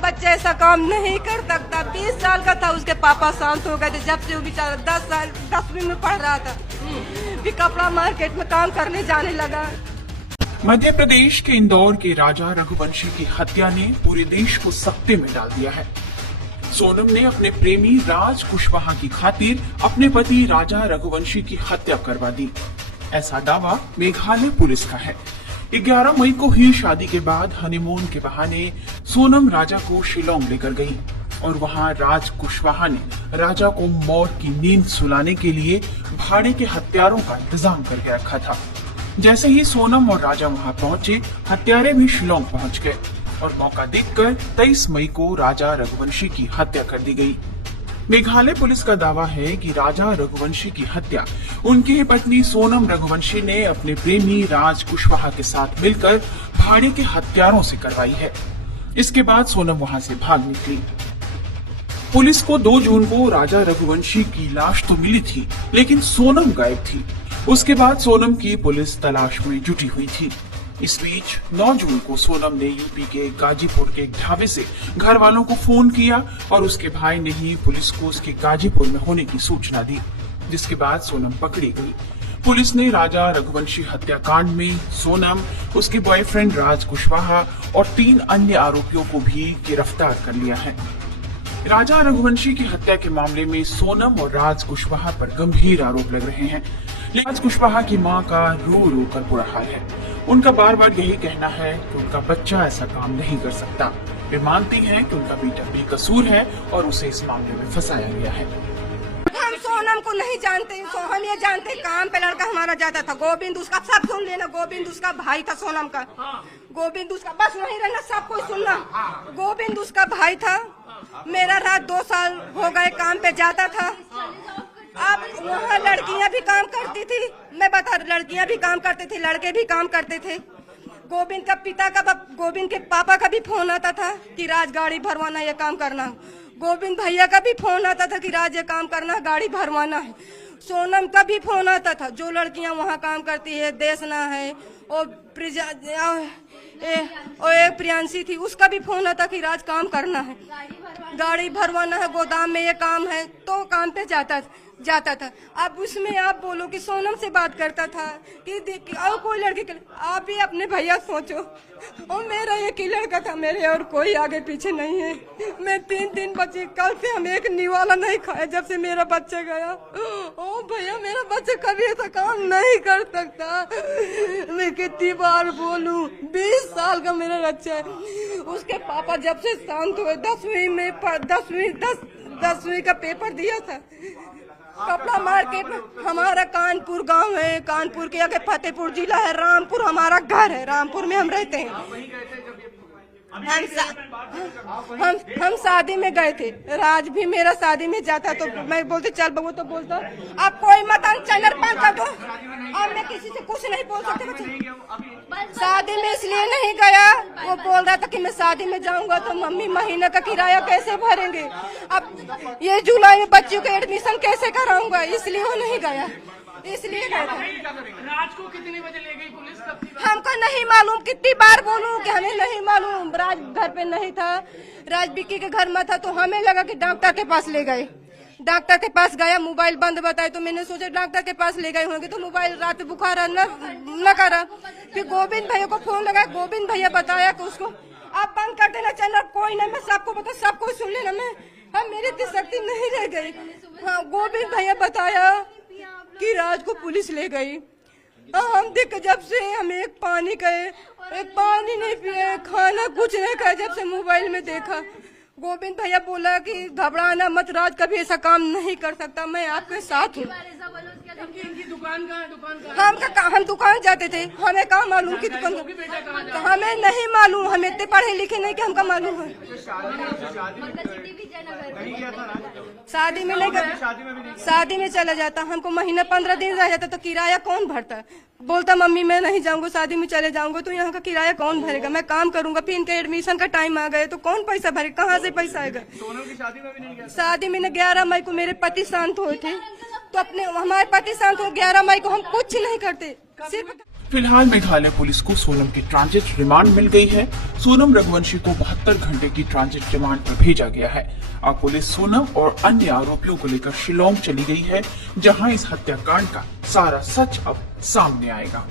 बच्चा ऐसा काम नहीं कर सकता। 20 साल का था, उसके पापा शांत हो गए थे जब से वो बेचारा 10 साल 10वीं में पढ़ रहा था, फिर कपड़ा मार्केट में काम करने जाने लगा। मध्य प्रदेश के इंदौर के राजा रघुवंशी की हत्या ने पूरे देश को सख्ते में डाल दिया है। सोनम ने अपने प्रेमी राज कुशवाहा की खातिर अपने पति राजा रघुवंशी की हत्या करवा दी। ऐसा दावा मेघालय पुलिस का है। 11 मई को हुई शादी के बाद हनीमून के बहाने सोनम राजा को शिलोंग लेकर गई और वहां राज कुशवाहा ने राजा को मौत की नींद सुलाने के लिए भाड़े के हथियारों का इंतजाम करके रखा था। जैसे ही सोनम और राजा वहां पहुंचे, हत्यारे भी शिलोंग पहुंच गए और मौका देखकर 23 मई को राजा रघुवंशी की हत्या कर दी गई। मेघालय पुलिस का दावा है कि राजा रघुवंशी की हत्या उनकी पत्नी सोनम रघुवंशी ने अपने प्रेमी राज कुशवाहा के साथ मिलकर भाड़े के हथियारों से करवाई है। इसके बाद सोनम वहां से भाग निकली। पुलिस को 2 जून को राजा रघुवंशी की लाश तो मिली थी, लेकिन सोनम गायब थी। उसके बाद सोनम की पुलिस तलाश में जुटी हुई थी। इस बीच 9 जून को सोनम ने यूपी के गाजीपुर के एक ढाबे से घर वालों को फोन किया और उसके भाई ने ही पुलिस को उसके गाजीपुर में होने की सूचना दी, जिसके बाद सोनम पकड़ी गई। पुलिस ने राजा रघुवंशी हत्याकांड में सोनम, उसके बॉयफ्रेंड राज कुशवाहा और 3 अन्य आरोपियों को भी गिरफ्तार कर लिया है। राजा रघुवंशी की हत्या के मामले में सोनम और राज कुशवाहा पर गंभीर आरोप लग रहे हैं। राज कुशवाहा की मां का रो रो कर बुरा हाल है। उनका बार बार यही कहना है कि उनका बच्चा ऐसा काम नहीं कर सकता। वे मानती हैं कि उनका बेटा बेकसूर है और उसे इस मामले में फंसाया गया है। हम सोनम को नहीं जानते, हम ये जानते काम पे लड़का हमारा जाता था। गोविंद उसका सब सुन लेना, गोविंद उसका भाई था सोनम का। गोविंद उसका बस वहीं रहना, सब कुछ सुनना। गोविंद उसका भाई था। मेरा रात 2 साल हो गए काम पे जाता था। अब वहाँ लड़कियां भी काम करती थी, मैं बता, लड़कियां भी काम करती थी, लड़के भी काम करते थे। गोविंद का पिता का, गोविंद के पापा का भी फोन आता था कि राज गाड़ी भरवाना, ये काम करना। गोविंद भैया का भी फोन आता था कि राज ये काम करना, गाड़ी भरवाना है। सोनम का भी फोन आता था। जो लड़कियां वहाँ काम करती है, देशना है और एक प्रियांशी थी, उसका भी फोन आता कि राज काम करना है, गाड़ी भरवाना है, गोदाम में ये काम है, तो काम पे जाता था। अब उसमें आप बोलो कि सोनम से बात करता था कि और कोई लड़की के, आप भी अपने भैया सोचो, और मेरा एक ही लड़का था, मेरे और कोई आगे पीछे नहीं है। मैं 3 बच्चे, कल से हम एक निवाला नहीं खाए जब से मेरा बच्चा गया। ओ भैया, मेरा बच्चा कभी ऐसा काम नहीं कर सकता। मैं कितनी बार बोलूं, 20 साल का मेरा बच्चा है। उसके पापा जब से शांत हुए, 10वीं का पेपर दिया था। कपड़ा मार्केट में, हमारा कानपुर गांव है, कानपुर के आगे फतेहपुर जिला है, रामपुर हमारा घर है, रामपुर में हम रहते हैं। हम शादी में गए थे, राज भी मेरा शादी में जाता तो मैं बोलती चल बबू, तो बोलता आप कोई मत चैनल पर कर दो, अब मैं किसी से कुछ नहीं बोल सकती। शादी में इसलिए नहीं गया, वो बोल रहा था कि मैं शादी में जाऊंगा तो मम्मी महीने का किराया कैसे भरेंगे, अब ये जुलाई में बच्चों का एडमिशन कैसे कराऊंगा, इसलिए वो नहीं गया। इसलिए राज को कितने बजे ले गई पुलिस? हमको नहीं मालूम, कितनी बार बोलूं कि हमें नहीं मालूम। राज घर पे नहीं था, राज बिक्की के घर में था, तो हमें लगा कि डॉक्टर के पास ले गए। डॉक्टर के पास गया, मोबाइल बंद बताए, तो मैंने सोचा डॉक्टर के पास ले गए होंगे, तो मोबाइल रात बुखार न करा। फिर गोविंद भैया को फोन लगा, गोविंद भैया बताया कि उसको आप बंद कर देना चैनल, कोई नहीं, मैं सबको बता, सब कुछ सुन लेना। मैं मेरी इतनी शक्ति नहीं रह गई। हाँ, गोविंद भैया बताया कि राज को पुलिस ले गई। हम देख, जब से हम एक पानी नहीं पिए, खाना कुछ नहीं खाया, जब से मोबाइल में देखा। गोविंद भैया बोला कि घबराना मत, राज कभी ऐसा काम नहीं कर सकता, मैं आपके साथ हूँ। दुकान कहाँ है? हम दुकान जाते थे, हमें कहाँ मालूम की दुकान, हमें नहीं मालूम, हम इतने पढ़े लिखे नहीं कि हमका मालूम है। शादी में नहीं, शादी में चला जाता, हमको महीना 15 दिन रह जाता, तो किराया कौन भरता? बोलता मम्मी मैं नहीं जाऊंगा, शादी में चले जाऊंगा, तो यहाँ का किराया कौन भरेगा? मैं काम करूंगा, फिर इनके एडमिशन का टाइम आ गए तो कौन पैसा भरेगा? कहाँ से पैसा आएगा? सोनम की शादी में भी नहीं गया? शादी में 11 मई को मेरे पति शांत हुए थे, तो अपने हमारे पति शांत हुए 11 मई को, हम कुछ नहीं करते, सिर्फ फिलहाल मेघालय पुलिस को सोनम की ट्रांजिट रिमांड मिल गई है। सोनम रघुवंशी को 72 घंटे की ट्रांजिट रिमांड पर भेजा गया है। अब पुलिस सोनम और अन्य आरोपियों को लेकर शिलोंग चली गई है, जहां इस हत्याकांड का सारा सच अब सामने आएगा।